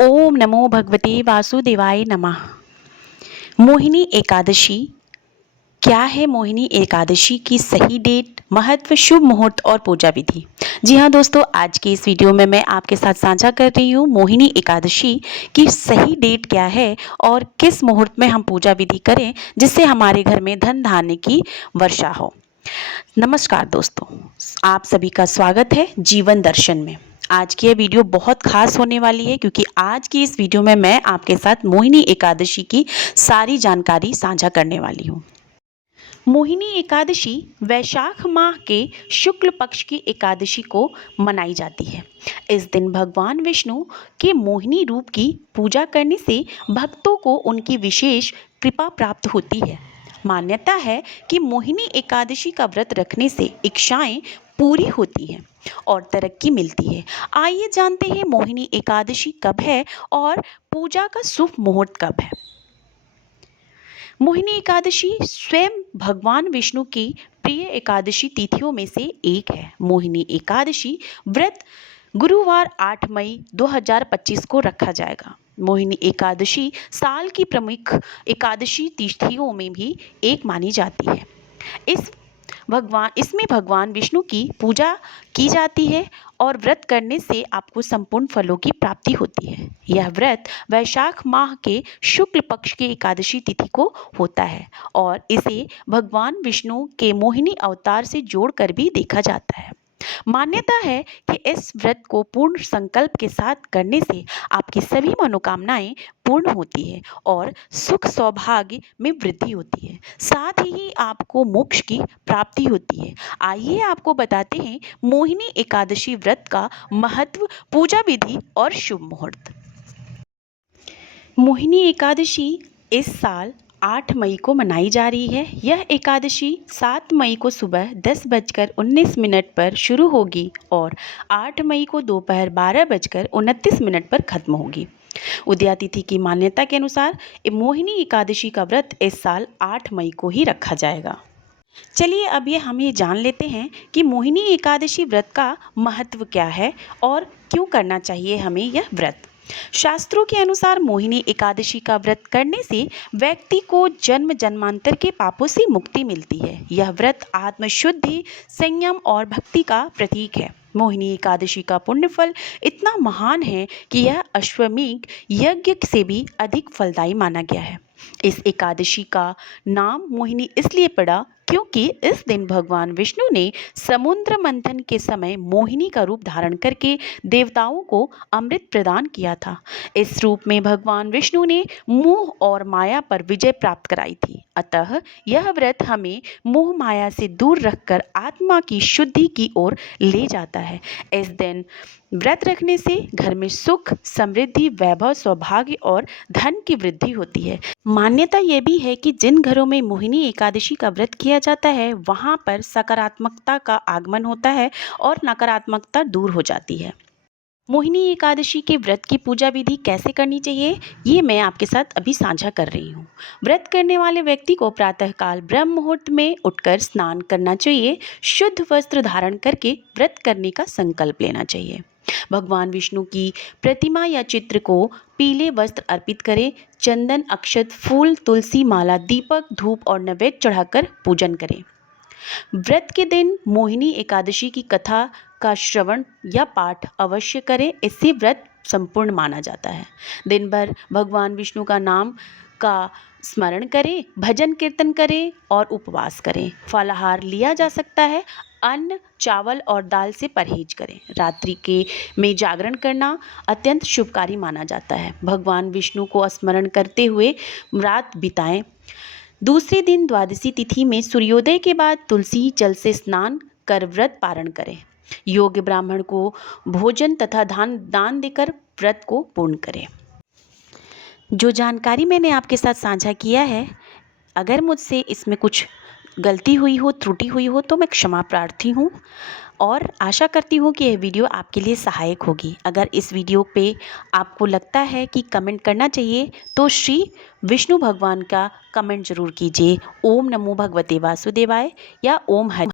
ओम नमो भगवते वासुदेवाय नमः। मोहिनी एकादशी क्या है? मोहिनी एकादशी की सही डेट, महत्व, शुभ मुहूर्त और पूजा विधि। जी हाँ दोस्तों, आज की इस वीडियो में मैं आपके साथ साझा कर रही हूँ मोहिनी एकादशी की सही डेट क्या है और किस मुहूर्त में हम पूजा विधि करें जिससे हमारे घर में धन धान्य की वर्षा हो। नमस्कार दोस्तों, आप सभी का स्वागत है जीवन दर्शन में। आज की ये वीडियो बहुत खास होने वाली है क्योंकि आज की इस वीडियो में मैं आपके साथ मोहिनी एकादशी की सारी जानकारी साझा करने वाली हूँ। मोहिनी एकादशी वैशाख माह के शुक्ल पक्ष की एकादशी को मनाई जाती है। इस दिन भगवान विष्णु के मोहिनी रूप की पूजा करने से भक्तों को उनकी विशेष कृपा प्राप्त होती है। मान्यता है कि मोहिनी एकादशी का व्रत रखने से इच्छाएं पूरी होती हैं और तरक्की मिलती है। आइए जानते हैं मोहिनी एकादशी कब है और पूजा का शुभ मुहूर्त कब है। मोहिनी एकादशी स्वयं भगवान विष्णु की प्रिय एकादशी तिथियों में से एक है। मोहिनी एकादशी व्रत गुरुवार 8 मई 2025 को रखा जाएगा। मोहिनी एकादशी साल की प्रमुख एकादशी तिथियों में भी एक मानी जाती है। इसमें भगवान विष्णु की पूजा की जाती है और व्रत करने से आपको संपूर्ण फलों की प्राप्ति होती है। यह व्रत वैशाख माह के शुक्ल पक्ष की एकादशी तिथि को होता है और इसे भगवान विष्णु के मोहिनी अवतार से जोड़कर भी देखा जाता है। मान्यता है कि इस व्रत को पूर्ण संकल्प के साथ करने से आपकी सभी मनोकामनाएं पूर्ण होती है और सुख सौभाग्य में वृद्धि होती है। साथ ही आपको मोक्ष की प्राप्ति होती है। आइए आपको बताते हैं मोहिनी एकादशी व्रत का महत्व, पूजा विधि और शुभ मुहूर्त। मोहिनी एकादशी इस साल 8 मई को मनाई जा रही है। यह एकादशी 7 मई को सुबह 10:19 पर शुरू होगी और 8 मई को दोपहर 12:29 पर खत्म होगी। उदया तिथि की मान्यता के अनुसार मोहिनी एकादशी का व्रत इस साल 8 मई को ही रखा जाएगा। चलिए अब हम ये जान लेते हैं कि मोहिनी एकादशी व्रत का महत्व क्या है और क्यों करना चाहिए हमें यह व्रत। शास्त्रों के अनुसार मोहिनी एकादशी का व्रत करने से व्यक्ति को जन्म जन्मांतर के पापों से मुक्ति मिलती है। यह व्रत आत्मशुद्धि, संयम और भक्ति का प्रतीक है। मोहिनी एकादशी का पुण्य फल इतना महान है कि यह अश्वमेध यज्ञ से भी अधिक फलदायी माना गया है। इस एकादशी का नाम मोहिनी इसलिए पड़ा क्योंकि इस दिन भगवान विष्णु ने समुद्र मंथन के समय मोहिनी का रूप धारण करके देवताओं को अमृत प्रदान किया था। इस रूप में भगवान विष्णु ने मोह और माया पर विजय प्राप्त कराई थी। अतः यह व्रत हमें मोह माया से दूर रखकर आत्मा की शुद्धि की ओर ले जाता है। इस दिन व्रत रखने से घर में सुख, समृद्धि, वैभव, सौभाग्य और धन की वृद्धि होती है। मान्यता यह भी है कि जिन घरों में मोहिनी एकादशी का व्रत किया जाता है वहां पर सकारात्मकता का आगमन होता है और नकारात्मकता दूर हो जाती है। मोहिनी एकादशी के व्रत की पूजा विधि कैसे करनी चाहिए ये मैं आपके साथ अभी साझा कर रही हूँ। व्रत करने वाले व्यक्ति को प्रातःकाल ब्रह्म मुहूर्त में उठकर स्नान करना चाहिए। शुद्ध वस्त्र धारण करके व्रत करने का संकल्प लेना चाहिए। भगवान विष्णु की प्रतिमा या चित्र को पीले वस्त्र अर्पित करें। चंदन, अक्षत, फूल, तुलसी माला, दीपक, धूप और नैवेद्य चढ़ाकर पूजन करें। व्रत के दिन मोहिनी एकादशी की कथा का श्रवण या पाठ अवश्य करें। इससे व्रत संपूर्ण माना जाता है। दिन भर भगवान विष्णु का नाम का स्मरण करें, भजन कीर्तन करें और उपवास करें। फलाहार लिया जा सकता है। अन्न, चावल और दाल से परहेज करें। रात्रि के में जागरण करना अत्यंत शुभकारी माना जाता है। भगवान विष्णु को स्मरण करते हुए रात बिताएं। दूसरे दिन द्वादशी तिथि में सूर्योदय के बाद तुलसी जल से स्नान कर व्रत पारण करें। योग्य ब्राह्मण को भोजन तथा दान देकर व्रत को पूर्ण करें। जो जानकारी मैंने आपके साथ साझा किया है, अगर मुझसे इसमें कुछ गलती हुई हो, त्रुटि हुई हो तो मैं क्षमा प्रार्थी हूँ और आशा करती हूँ कि यह वीडियो आपके लिए सहायक होगी। अगर इस वीडियो पे आपको लगता है कि कमेंट करना चाहिए तो श्री विष्णु भगवान का कमेंट जरूर कीजिए। ओम नमो भगवते वासुदेवाय या ओम हरि।